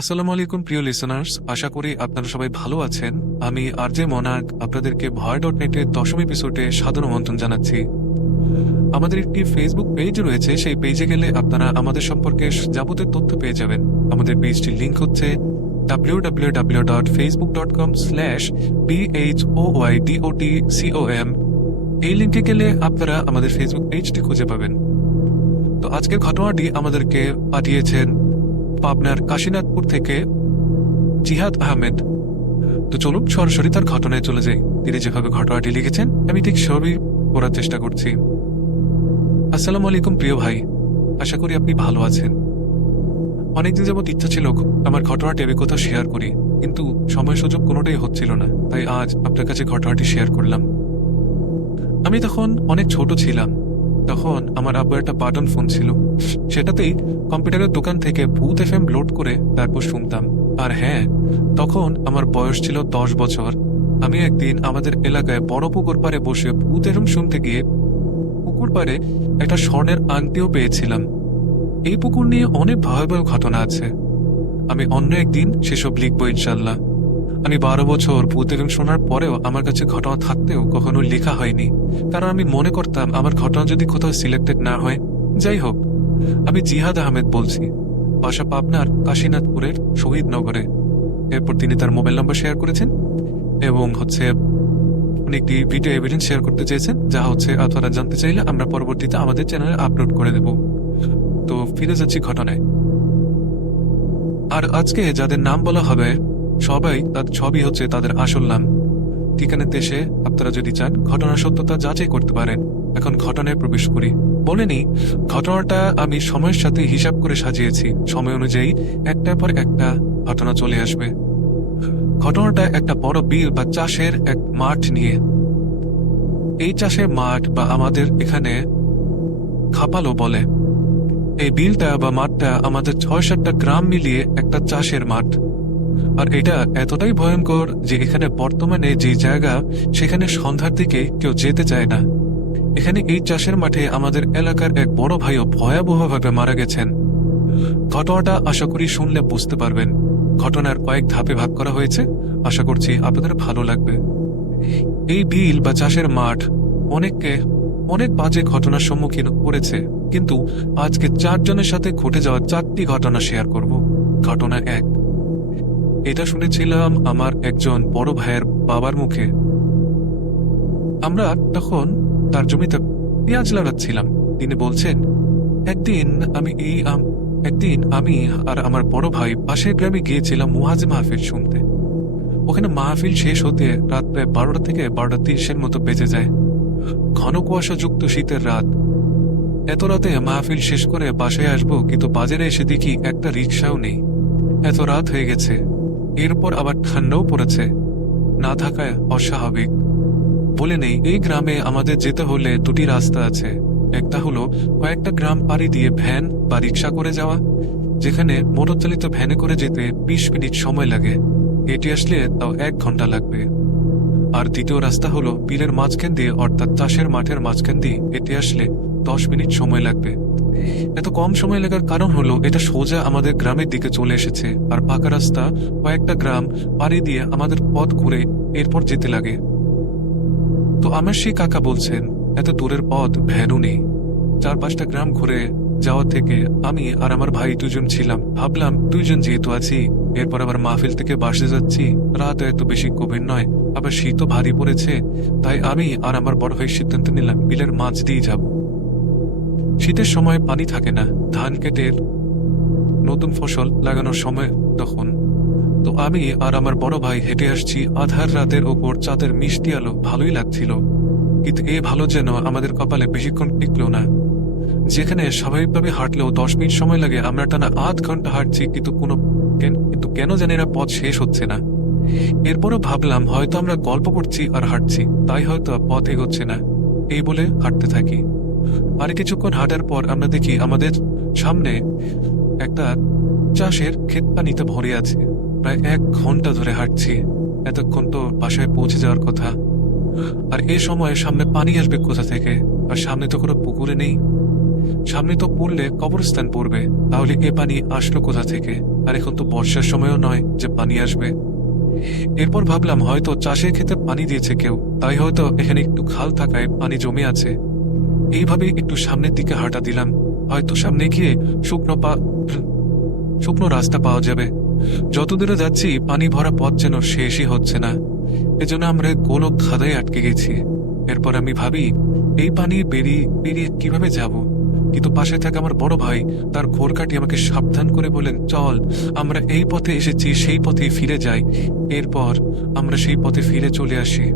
আসসালামু আলাইকুম প্রিয় লিসনার্স, আশা করি আপনারা সবাই ভালো আছেন। আমি আরজে মনার্ক আপনাদেরকে ভয়.নেট এর 10ম এপিসোডে সাদর আমন্ত্রণ জানাচ্ছি। আমাদের একটি ফেসবুক পেজ রয়েছে, সেই পেজে গেলে আপনারা আমাদের সম্পর্কে যাবতীয় তথ্য পেয়ে যাবেন। আমাদের পেজটির লিংক হচ্ছে www.facebook.com/bhoydotcom। এই লিঙ্কে গেলে আপনারা আমাদের ফেসবুক পেজটি খুঁজে পাবেন। তো আজকের ঘটনাটি আমাদেরকে পাঠিয়েছেন পাবনার কাশীনাথপুর থেকে জিহাদ আহমেদ। তো চলুন সরাসরি তার ঘটনায় চলে যাই। তিনি যেভাবে ঘটনাটি লিখেছেন আমি ঠিক সবই পড়ার চেষ্টা করছি। আসসালামু আলাইকুম প্রিয় ভাই, আশা করি আপনি ভালো আছেন। অনেকদিন যাবত ইচ্ছা ছিল আমার ঘটনাটি আমি কোথাও শেয়ার করি, কিন্তু সময় সুযোগ কোনোটাই হচ্ছিল না, তাই আজ আপনার কাছে ঘটনাটি শেয়ার করলাম। আমি তখন অনেক ছোট ছিলাম। তখন আমার আব্বুর একটা বাটন ফোন ছিল, সেটাতেই কম্পিউটারের দোকান থেকে ভূত এফএম লোড করে তারপর শুনতাম। আর হ্যাঁ, তখন আমার বয়স ছিল 10 বছর। আমি একদিন আমাদের এলাকায় বড় পুকুর পাড়ে বসে ভূত এফএম শুনতে গিয়ে পুকুর পাড়ে একটা স্বর্ণের আংটিও পেয়েছিলাম। এই পুকুর নিয়ে অনেক ভয়াবহ ঘটনা আছে, আমি অন্য একদিন সেসব লিখবো ইনশাল্লাহ। আমি 12 বছর ভূত এফএম শোনার পরেও আমার কাছে ঘটনা থাকতেও কখনো লেখা হয়নি, কারণ আমি মনে করতাম আমার ঘটনা যদি কোথাও সিলেক্টেড না হয়। যাই হোক, আমি জিহাদ আহমেদ বলছি, বাসা পাবনার কাশীনাথপুরের শহীদনগরে। এরপর তিনি তার মোবাইল নম্বর শেয়ার করেছেন এবং উনি একটি ভিডিও এভিডেন্স শেয়ার করতে চেয়েছেন, যা আপনারা জানতে চাইলে আমরা পরবর্তীতে আমাদের চ্যানেলে আপলোড করে দেব। তো ফিরে যাচ্ছি ঘটনায়। আর আজকে যাদের নাম বলা হবে সবাই তাদের সবই তাদের আসল নাম। ঠিকানাতে এসে আপনারা যদি চান ঘটনার সত্যতা যাচাই করতে পারেন। এখন ঘটনায় প্রবেশ করি। বলেনি, ঘটনাটা আমি সময়ের সাথে হিসাব করে সাজিয়েছি, সময় অনুযায়ী একটার পর একটা ঘটনা চলে আসবে। ঘটনাটা একটা বড় বিল বা চাষের এক মাঠ নিয়ে। এই চাষের মাঠ বা আমাদের এখানে খাপালো বলে। এই বিলটা বা মাঠটা আমাদের 6-7টা গ্রাম মিলিয়ে একটা চাষের মাঠ। আর এটা এতটাই ভয়ঙ্কর যে এখানে বর্তমানে যে জায়গা, সেখানে সন্ধ্যার দিকে কেউ যেতে চায় না। এখানে এই চাষের মাঠে আমাদের এলাকার এক বড় ভাইও ভয়াবহভাবে মারা গেছেন। ঘটনাটা আশা করি শুনলে বুঝতে পারবেন। ঘটনার কয়েক ধাপে ভাগ করা হয়েছে, আশা করছি আপনাদের ভালো লাগবে। এই বিল বা চাষের মাঠ অনেক বাজে ঘটনার সম্মুখীন করেছে, কিন্তু আজকে 4 জনের সাথে ঘটে যাওয়া 4টি ঘটনা শেয়ার করব। ঘটনা 1, এটা শুনেছিলাম আমার একজন বড় ভাইয়ের বাবার মুখে। আমরা তখন তার জমিতে পেঁয়াজ লাগাচ্ছিলাম। তিনি বলছেন, একদিন আমি আর আমার বড় ভাই পাশের গ্রামে গিয়েছিলাম মুয়াজ্জিন মাহফিল শুনতে। ওখানে মাহফিল শেষ হতে রাত প্রায় 12টা থেকে 12:30 মতো বেজে যায়। ঘন কুয়াশাযুক্ত শীতের রাত। এত রাতে মাহফিল শেষ করে বাসায় আসবো, কিন্তু বাজারে এসে দেখি একটা রিকশাও নেই। এত রাত হয়ে গেছে, এরপর আবার ঠান্ডাও পড়েছে, না থাকায় অস্বাভাবিক। বলে নেই, এই গ্রামে আমাদের যেতে হলে 2টি রাস্তা আছে। একটা হলো কয়েকটা গ্রাম পাড়ি দিয়ে ভ্যান বা রিক্সা করে যাওয়া, যেখানে মোটর চালিত ভ্যানে করে যেতে 20 মিনিট সময় লাগে, হেঁটে আসলে তাও 1 ঘন্টা লাগবে। আর দ্বিতীয় রাস্তা হলো বিলের মাঝখান দিয়ে, অর্থাৎ চাষের মাঠের মাঝখান দিয়ে হেঁটে আসলে 10 মিনিট সময় লাগবে। এত কম সময় লাগার কারণ হলো এটা সোজা আমাদের গ্রামের দিকে চলে এসেছে, আর পাকা রাস্তা কয়েকটা গ্রাম পাড়ি দিয়ে আমাদের পথ ঘুরে এরপর যেতে লাগে। তো আমার সেই কাকা বলছেন, এত দূরের পথ ভ্যানও নেই। 4-5টা গ্রাম ঘুরে যাওয়া থেকে আমি আর আমার ভাই 2জন ছিলাম। ভাবলাম 2জন যেহেতু আছি, এরপর আবার মাহফিল থেকে বাসে যাচ্ছি, রাত এত বেশি গভীর নয়, আবার শীতও ভারী পড়েছে, তাই আমি আর আমার বড় ভাই সিদ্ধান্ত নিলাম বিলের মাছ দিয়ে যাব। শীতের সময় পানি থাকে না, ধান কেটে নতুন ফসল লাগানোর সময় তখন। তো আমি আর আমার বড় ভাই হেঁটে আসছি আধার রাতের ওপর চাঁদের মিষ্টি আলো। ভালোই লাগছিল, কিন্তু এ ভালো যেন আমাদের কপালে বেশিক্ষণ টিকলো না। যেখানে স্বাভাবিকভাবে হাঁটলেও 10 মিনিট সময় লাগে, আমরা টানা আধ ঘন্টা হাঁটছি, কিন্তু কেন জানি না পথ শেষ হচ্ছে না। এরপরও ভাবলাম হয়তো আমরা গল্প করছি আর হাঁটছি, তাই হয়তো পথ এগোচ্ছে না। এই বলে হাঁটতে থাকি। আর কিছুক্ষণ হাঁটার পর আমরা দেখি আমাদের সামনে একটা চাষের ক্ষেত পানিতে ভরে আছে। প্রায় 1 ঘন্টা ধরে হাঁটছি, এতক্ষণ তো বাসায় পৌঁছে যাওয়ার কথা। আর এ সময় সামনে পানি আসবে কোথা থেকে? আর সামনে তো কোনো পুকুরে নেই। সামনে তো পড়লে কবরস্থান পড়বে, তাহলে এ পানি আসলো কোথা থেকে? আর এখন তো বর্ষার সময়ও নয় যে পানি আসবে। এরপর ভাবলাম হয়তো চাষের ক্ষেতে পানি দিয়েছে কেউ, তাই হয়তো এখানে একটু খাল থাকায় পানি জমে আছে। এইভাবে একটু সামনের দিকে হাঁটা দিলাম, হয়তো সামনে গিয়ে শুকনো শুকনো রাস্তা পাওয়া যাবে। যত দূরে যাচ্ছি পানি ভরা পথ যেন শেষই হচ্ছে না, এজন্য আমরা গোলক খাদায় আটকে গেছি। এরপর আমি ভাবি এই পানি পেরিয়ে পেরিয়ে কিভাবে যাব, কিন্তু পাশে থাকা আমার বড় ভাই তার ঘোর কাটিয়ে আমাকে সাবধান করে বলেন, চল আমরা এই পথে এসেছি, সেই পথেই ফিরে যাই। এরপর আমরা সেই পথে ফিরে চলে আসি।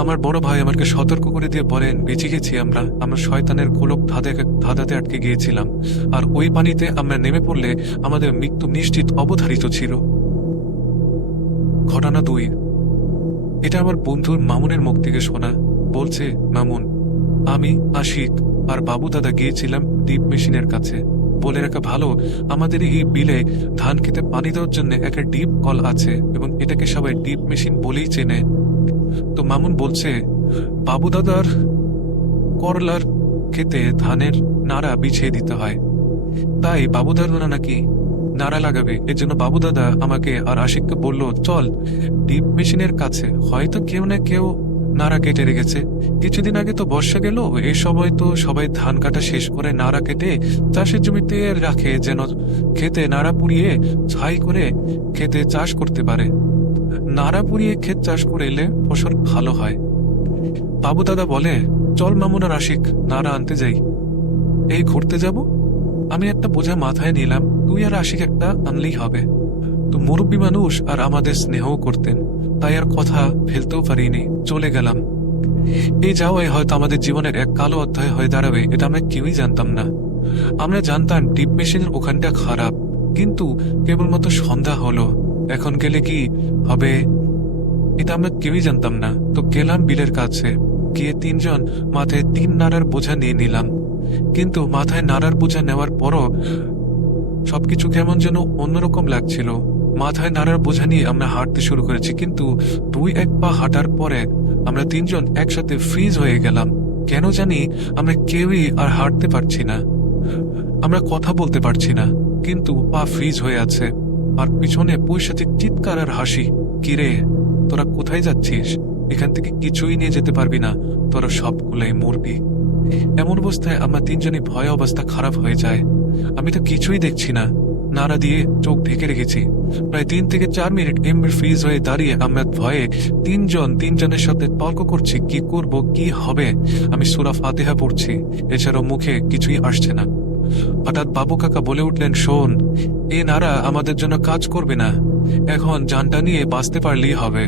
আমার বড় ভাই আমাকে সতর্ক করে দিয়ে বলেন, বেঁচে গেছি আমরা, আমরা শয়তানের গোলক ধাঁধাতে আটকে গিয়েছিলাম, আর ওই পানিতে আমরা নেমে পড়লে আমাদের মৃত্যু নিশ্চিত অবধারিত ছিল। ঘটনা 2। এটা আমার বন্ধুর মামুনের মুখ থেকে শোনা। বলছে, মামুন, আমি, আশিক আর বাবু দাদা গিয়েছিলাম ডিপ মেশিনের কাছে। বলে রাখা ভালো, আমাদের এই বিলে ধান খেতে পানি দেওয়ার জন্য একটা ডিপ কল আছে এবং এটাকে সবাই ডিপ মেশিন বলেই চেনে। তো মামুন বলছে, বাবু দাদার করলার খেতে ধানের নাড়া বিছিয়ে দিতে হয়, তাই বাবু দাদা নাকি নাড়া লাগাবে। এর জন্য বাবু দাদা আমাকে আর আশিককে বলল, চল ডিপ মেশিনের কাছে, হয়তো কেউ না কেউ নাড়া কেটে রেখেছে। কিছুদিন আগে তো বর্ষা গেল, এই সময় তো সবাই ধান কাটা শেষ করে নাড়া কেটে চাষের জমিতে রাখে, যেন খেতে নাড়া পুড়িয়ে ছাই করে খেতে চাষ করতে পারে। নাড়া পুড়িয়ে ক্ষেত চাষ করে এলে ফসল ভালো হয়। বাবু দাদা বলে, চল মামুন আর আশিক নাড়া আনতে যাই। এই ঘুরতে যাব, আমি একটা বোঝা মাথায় নিলাম, তুই আর আশিক একটা আনলেই হবে। তো মুরব্বী মানুষ আর আমাদের স্নেহও করতেন, তাই আর কথা ফেলতেও পারিনি, চলে গেলাম। এই যাওয়াই হয়তো আমাদের জীবনের এক কালো অধ্যায় হয়ে দাঁড়াবে, এটা আমরা কেউই জানতাম না। আমরা জানতাম ডিপ মেশিনের ওখানটা খারাপ, কিন্তু কেবলমাত্র সন্ধ্যা হলো, এখন গেলে কি হবে এটা আমরা কেউই জানতাম না। তো গেলাম বিলের কাছে, গিয়ে 3 জন মাথায় 3 নাড়ার বোঝা নিয়ে নিলাম। কিন্তু মাথায় নাড়ার বোঝা নেওয়ার পরও সবকিছু কেমন যেন অন্যরকম লাগছিল। মাথায় নাড়ার বোঝা নিয়ে আমরা হাঁটতে শুরু করেছি, কিন্তু 2-1 পা হাঁটার পরে আমরা 3 জন একসাথে ফ্রিজ হয়ে গেলাম। কেন জানি আমরা কেউই আর হাঁটতে পারছি না, আমরা কথা বলতে পারছি না, কিন্তু পা ফ্রিজ হয়ে আছে। আর পিছনে পৈশাচিক চিৎকার আর হাসি, কিরে তোরা কোথায় যাচ্ছিস? এখান থেকে কিছুই নিয়ে যেতে পারবি না, তোরা সবগুলাই মরবি। এমন অবস্থায় আমরা 3 জনই ভয়ে অবস্থা খারাপ হয়ে যায়। আমি তো কিছুই দেখছি না, নাড়া দিয়ে চোখ ঢেকে রেখেছি। প্রায় 3 থেকে 4 মিনিট এমনি ফ্রিজ হয়ে দাঁড়িয়ে আমরা ভয়ে 3 জনের সাথে তর্ক করছি, কি করব, কি হবে। আমি সূরা ফাতিহা পড়ছি, এছাড়াও মুখে কিছুই আসছে না। হঠাৎ বাবু কাকা বলে উঠলেন, শোন, এ নাড়া আমাদের জন্য কাজ করবে না, এখন জানটা নিয়ে বাঁচতে পারলেই হবে।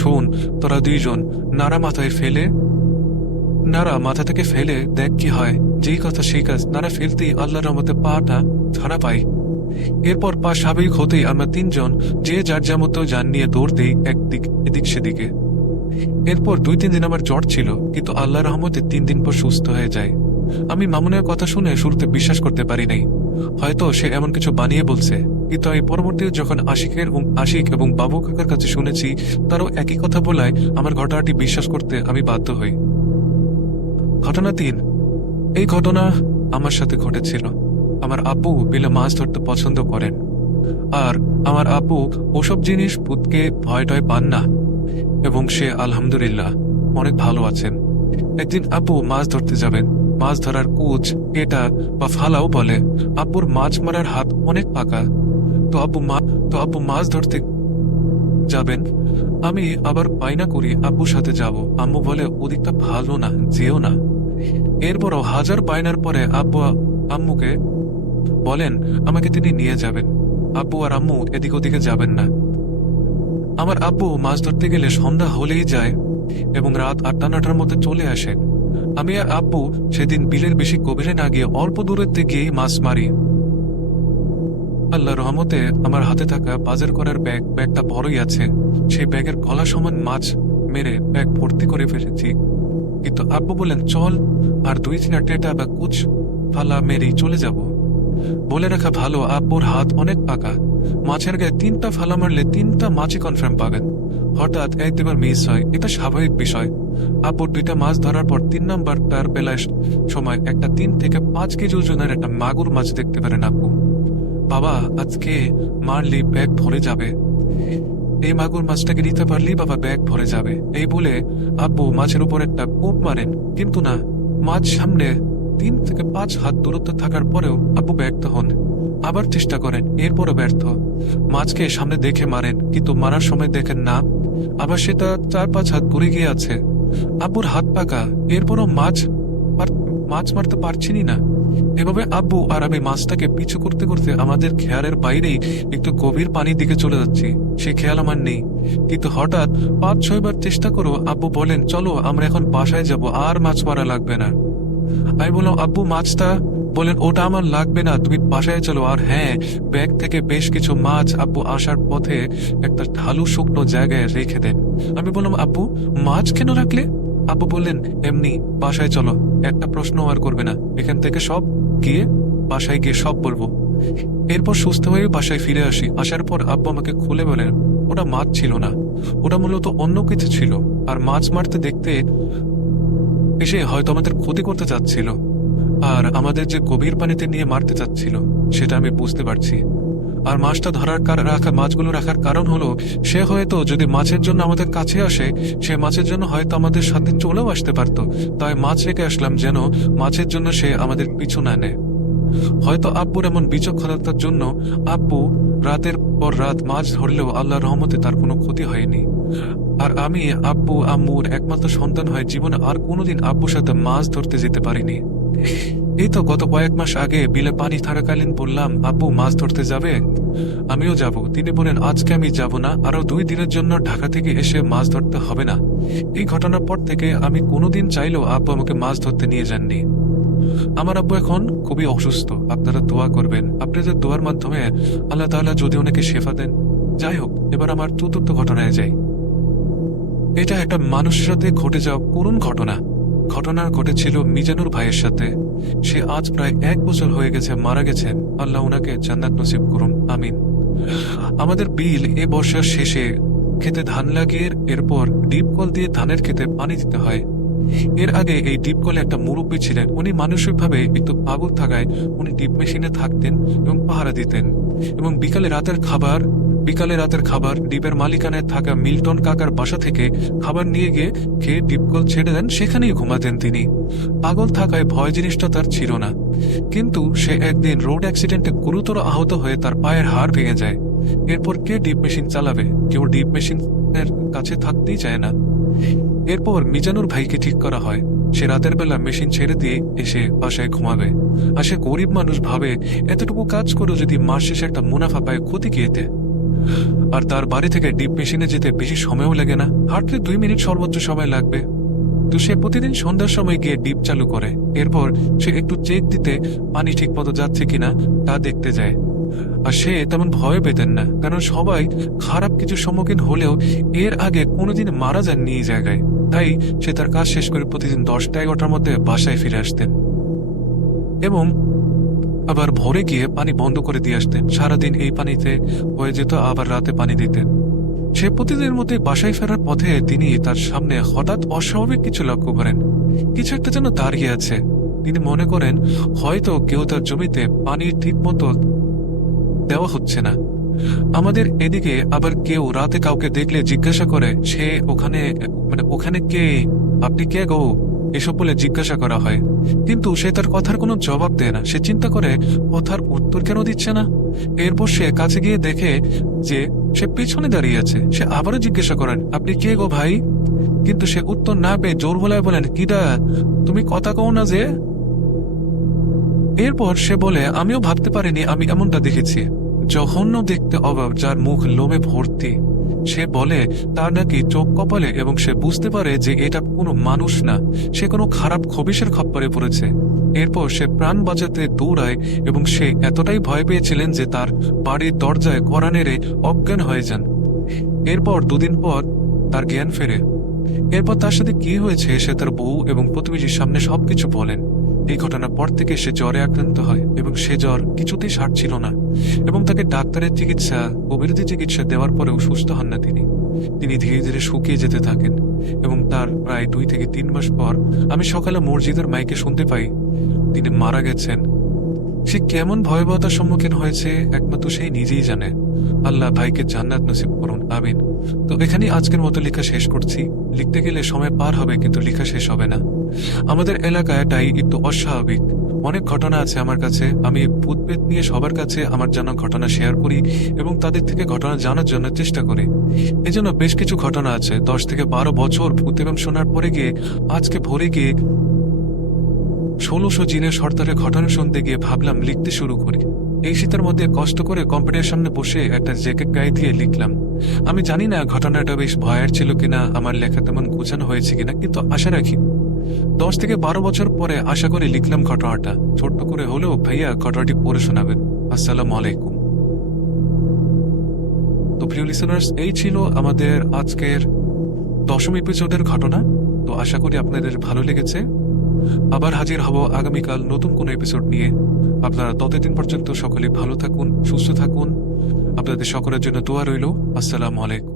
শোন, তোরা 2 জন নাড়া মাথা থেকে ফেলে দেখ কি হয়। যেই কথা সেই কাজ, নাড়া ফেলতেই আল্লাহর রহমতে পাটা ছাড়া পাই। এরপর পা স্বাভাবিক হতেই আমরা 3 জন যে যার মতো যান নিয়ে দৌড় দেই এদিক সেদিকে। এরপর 2-3 দিন আমার জ্বর ছিল, কিন্তু আল্লাহর রহমতে 3 দিন পর সুস্থ হয়ে যায়। আমি মামুনের কথা শুনে শুরুতে বিশ্বাস করতে পারি নাই, হয়তো সে এমন কিছু বানিয়ে বলছে, কিন্তু আমি পরবর্তীতে যখন আশিক এবং বাবু কাকার কাছে শুনেছি, তারাও একই কথা বলায় আমার ঘটনাটি বিশ্বাস করতে আমি বাধ্য হই। ঘটনা 3। এই ঘটনা আমার সাথে ঘটেছিল। আমার আব্বু বিলে মাছ ধরতে পছন্দ করেন, আর আমার আব্বু ওসব জিনিস ভূতকে ভয় টয় পান না, এবং সে আলহামদুলিল্লাহ অনেক ভালো আছেন। একদিন আব্বু মাছ ধরতে যাবেন। মাছ ধরার কুচ, এটা বা ফালাও বলে। আব্বুর মাছ মারার হাত অনেক পাকা। তো আব্বু মাছ ধরতে যাবেন। আমি আবার বায়না করি আব্বুর সাথে যাব। আম্মু বলে, ওদিকটা ভালো না, যেও না। এরপরও হাজার বায়নার পরে আম্মুকে বলেন আমাকে তিনি নিয়ে যাবেন। আব্বু আর আম্মু এদিক ওদিকে যাবেন না। আমার আব্বু মাছ ধরতে গেলে সন্ধ্যা হলেই যায় এবং রাত 8-9টার মধ্যে চলে আসেন। আমি আর আব্বু সেদিন বিলের বেশি গভীরে না গিয়ে অল্প দূরের গিয়েই মাছ মারি। আল্লাহর রহমতে আমার হাতে থাকা বাজার করার ব্যাগটা বড়ই আছে। সেই ব্যাগের গলা সমান মাছ মেরে ব্যাগ ভর্তি করে ফেলেছি। কিন্তু আব্বু বলেন, চল আর 2-3 টেটা বা কুচ ফালা মেরেই চলে যাব। বলে রাখা ভালো, আব্বুর হাত অনেক পাকা। মাছের গায়ে 3টা ফালা মারলে 3টা মাছই কনফার্ম পাবেন। হঠাৎ এক দুবার মিস হয়, এটা স্বাভাবিক বিষয়। আব্বুর 2টা মাছ ধরার পর 3 নাম্বার তার বেলায় সময় একটা 3 থেকে 5 কেজি ওজনের একটা মাগুর মাছ দেখতে পারেন আব্বু। বাবা, আজকে মারলি ব্যাগ ভরে যাবে, এই মাগুর মাছটাকে নিতে পারলেই বাবা ব্যাগ ভরে যাবে। এই বলে আব্বু মাছের উপর একটা কোপ মারেন, কিন্তু না, মাছ সামনে 3 থেকে 5 হাত দূরত্ব থাকার পরেও আব্বু ব্যর্থ হন। আবার চেষ্টা করেন, এরপরও ব্যর্থ। মাছকে সামনে দেখে মারেন, কিন্তু মারার সময় দেখেন না, আবার সেটা 4-5 হাত দূরে গিয়ে আছে। আব্বুর হাত পাকা, এরপরও মাছ মারতে পারছিনি না। এভাবে আব্বু আর আমি মাছটাকে পিছু করতে করতে আমাদের খেয়ালের বাইরেই একটু গভীর পানির দিকে চলে যাচ্ছি। সে খেয়াল আমার নেই, কিন্তু হঠাৎ 5-6 বার চেষ্টা করো আব্বু বলেন, চলো আমরা এখন বাসায় যাব, আর মাছ মারা লাগবে না। আমি বললাম, আব্বু মাছটা? বলেন, ওটা আমার লাগবে না, তুমি বাসায় চলো। আর হ্যাঁ, ব্যাগ থেকে বেশ কিছু মাছ আব্বু আসার পথে একটা ঢালু শুকনো জায়গায় রেখে দেন। আমি বললাম, আব্বু মাছ কেন রাখলে? আব্বু বললেন, এমনি, বাসায় চলো, একটা প্রশ্ন আর করবে না, এখান থেকে সব গিয়ে বাসায় গিয়ে সব বলবো। এরপর সুস্থ হয়ে বাসায় ফিরে আসি। আসার পর আব্বু আমাকে খুলে বলেন, ওটা মাছ ছিল না, ওটা মূলত অন্য কিছু ছিল। আর মাছ মারতে দেখতে এসে হয়তো আমাদের ক্ষতি করতে চাচ্ছিল, আর আমাদের যে গভীর পানিতে নিয়ে মারতে চাচ্ছিল সেটা আমি বুঝতে পারছি। আর মাছটা মাছগুলো রাখার কারণ হলো, সে হয়তো যদি মাছের জন্য আমাদের কাছে আসে, সে মাছের জন্য হয়তো আমাদের সাথে চলেও আসতে পারতো। তাই মাছ রেখে আসলাম যেন মাছের জন্য সে আমাদের পিছু না নেয়। হয়তো আব্বুর এমন বিচক্ষণতার জন্য আব্বু রাতের পর রাত মাছ ধরলেও আল্লাহর রহমতে তার কোনো ক্ষতি হয়নি। আর আমি আব্বু আম্মুর একমাত্র সন্তান হয়ে জীবনে আর কোনোদিন আব্বুর সাথে মাছ ধরতে যেতে পারিনি। এই তো গত কয়েক মাস আগে বিলে পানি থাকাকালীন বললাম, আব্বু মাছ ধরতে যাবে? আমিও যাব। তিনি বলেন, আজকে আমি যাব না, আরো 2 দিনের জন্য ঢাকা থেকে এসে মাছ ধরতে হবে না। এই ঘটনার পর থেকে আমি কোনোদিন চাইলেও আব্বু আমাকে মাছ ধরতে নিয়ে যাননি। আমার আব্বু এখন খুবই অসুস্থ, আপনারা দোয়া করবেন। আপনাদের দোয়ার মাধ্যমে আল্লাহ তাআলা যদি ওনাকে শেফা দেন। যাই হোক, এবার আমার চতুর্থ ঘটনায় যাই। এটা একটা মানুষের সাথে ঘটে যাওয়া করুণ ঘটনা ঘটেছিল মিজানুর ভাইয়ের সাথে। সে আজ প্রায় 1 বছর হয়ে গেছে মারা গেছেন। আল্লাহ উনাকে জান্নাত নসিব করুন, আমিন। আমাদের বিল এ বর্ষার শেষে খেতে ধান লাগিয়ে এরপর ডিপ কল দিয়ে ধানের খেতে পানি দিতে হয়। এর আগে এই ডিপ কলে একটা মুরব্বী ছিলেন, উনি মানসিকভাবে একটু পাগল থাকায় উনি ডিপ মেশিনে থাকতেন এবং পাহারা দিতেন, এবং বিকালে রাতের খাবার ডিপের মালিকানায় থাকা মিল্টন কাকার বাসা থেকে খাবার নিয়ে গিয়ে খেয়ে ডিপ কল ছেড়ে দেন, সেখানেই ঘুমাতেন তিনি। পাগল থাকায় ভয় জিনিসটা তার ছিল না, কিন্তু সে একদিন রোড অ্যাক্সিডেন্টে গুরুতর আহত হয়ে তার পায়ের হাড় ভেঙে যায়। এরপর কে ডিপ মেশিন চালাবে? কেউ ডিপ মেশিনের কাছে থাকতেই চায় না। এরপর মিজানুর ভাইকে ঠিক করা হয়, সে রাতের বেলা মেশিন ছেড়ে দিয়ে এসে বাসায় ঘুমাবে। আর সে গরিব মানুষ ভাবে, এতটুকু কাজ করেও যদি মাস শেষে একটা মুনাফা পায়, ক্ষতি কি এতে? আর তার বাড়ি থেকে ডিপ মেশিনে যেতে বেশি সময়ও লাগে না, হাঁটলে 2 মিনিট সর্বোচ্চ সময় লাগবে। তো সে প্রতিদিন সন্ধ্যার সময় গিয়ে ডিপ চালু করে। এরপর সে একটু চেক দিতে পানি ঠিক মতো যাচ্ছে কিনা তা দেখতে যায়। আর সে তেমন ভয় পেতেন না, কারণ সবাই খারাপ কিছুর সম্মুখীন হলেও এর আগে কোনোদিন মারা যাননি এই জায়গায়। তাই সে তার কাজ শেষ করে প্রতিদিন 10টা-11টার মধ্যে বাসায় ফিরে আসতেন এবং আবার ভোরে গিয়ে পানি বন্ধ করে দিয়ে আসতেন। সারাদিন এই পানিতে হয়ে যেত, আবার রাতে পানি দিতেন। সে প্রতিদিনের মধ্যে বাসায় ফেরার পথে তিনি তার সামনে হঠাৎ অস্বাভাবিক কিছু লক্ষ্য করেন। কিছু একটা যেন দাঁড়িয়ে আছে। তিনি মনে করেন হয়তো কেউ তার জমিতে পানি ঠিক মতো দেওয়া হচ্ছে না। আমাদের এদিকে আবার কেউ রাতে কাউকে দেখলে জিজ্ঞাসা করে, সে ওখানে কে? আপনি কে গো? এসব বলে জিজ্ঞাসা করা হয়, কিন্তু সে তার কথার কোনো জবাব দেয় না। সে চিন্তা করে, কথার উত্তর কেন দিচ্ছে না। এরপর সে কাছে গিয়ে দেখে যে সে পেছনে দাঁড়িয়ে আছে। সে আবারও জিজ্ঞাসা করেন, আপনি কে গো ভাই? কিন্তু সে উত্তর না পেয়ে জোর গলায় বলেন, কিডা তুমি, কথা কও না যে? এরপর সে বলে, আমিও ভাবতে পারিনি আমি এমনটা দেখেছি। জঘন্য দেখতে অভাব, যার মুখ লোমে ভর্তি। সে বলে তার নাকি চোখ কপালে, এবং সে বুঝতে পারে যে এটা কোনো মানুষ না, সে কোনো খারাপ খবিশের খপ্পরে পড়েছে। এরপর সে প্রাণ বাঁচাতে দৌড়ায়, এবং সে এতটাই ভয় পেয়েছিলেন যে তার বাড়ির দরজায় কড়া নেড়ে অজ্ঞান হয়ে যান। এরপর 2 দিন পর তার জ্ঞান ফেরে। এরপর তার সাথে কি হয়েছে সে তার বউ এবং প্রতিবেশীর সামনে সবকিছু বলেন। এই ঘটনার পর থেকে সে জ্বরে আক্রান্ত হয় এবং সে জ্বর কিছুতেই সারছিল না এবং তাকে ডাক্তারের চিকিৎসা ও বিরোধী চিকিৎসা দেওয়ার পরেও সুস্থ হন না তিনি ধীরে ধীরে শুকিয়ে যেতে থাকেন এবং তার প্রায় 2 থেকে 3 মাস পর আমি সকালে মসজিদের মাইকে শুনতে পাই তিনি মারা গেছেন। সে কেমন ভয়াবহতার সম্মুখীন হয়েছে একমাত্র সেই নিজেই জানে। আল্লাহ ভাইকে জান্নাত নসিব করুন, আমিন। তো এখানেই আজকের মতো লেখা শেষ করছি। লিখতে গেলে সময় পার হবে কিন্তু লেখা শেষ হবে না। আমাদের এলাকায় এটাই একটু অস্বাভাবিক। অনেক ঘটনা আছে আমার কাছে। আমি ভূতপ্রেত নিয়ে সবার কাছে আমার জানা ঘটনা শেয়ার করি এবং তাদের থেকে ঘটনা জানার জন্য চেষ্টা করি। এজন্য বেশ কিছু ঘটনা আছে 10 থেকে 12 বছর ভূত এবং শোনার পরে গিয়ে আজকে ভোরে গিয়ে 1600 জিনের সর্দারের ঘটনা শুনতে গিয়ে ভাবলাম লিখতে শুরু করি। এই শীতের মধ্যে কষ্ট করে কম্পিউটারের সামনে বসে একটা জ্যাকেট গায়ে দিয়ে লিখলাম। আমি জানি না ঘটনাটা বেশ ভয়ের ছিল কিনা, আমার লেখা তেমন গোছানো হয়েছে কিনা, কিন্তু আশা রাখি 10 থেকে 12 বছর পরে আশা করি লিখলাম ঘটনাটা। ছোট্ট করে হলেও ভাইয়া ঘটনাটি পড়ে শোনাবেন। আসসালামু আলাইকুম। তো প্রিয় লিসেনার্স, এই ছিল আমাদের আজকের 10ম এপিসোডের ঘটনা। তো আশা করি আপনাদের ভালো লেগেছে। আবার হাজির হব আগামীকাল নতুন কোনো এপিসোড নিয়ে। আপনারা ততদিন পর্যন্ত সকলে ভালো থাকুন, সুস্থ থাকুন। আপনাদের সকলের জন্য দোয়া রইল। আসসালামু আলাইকুম।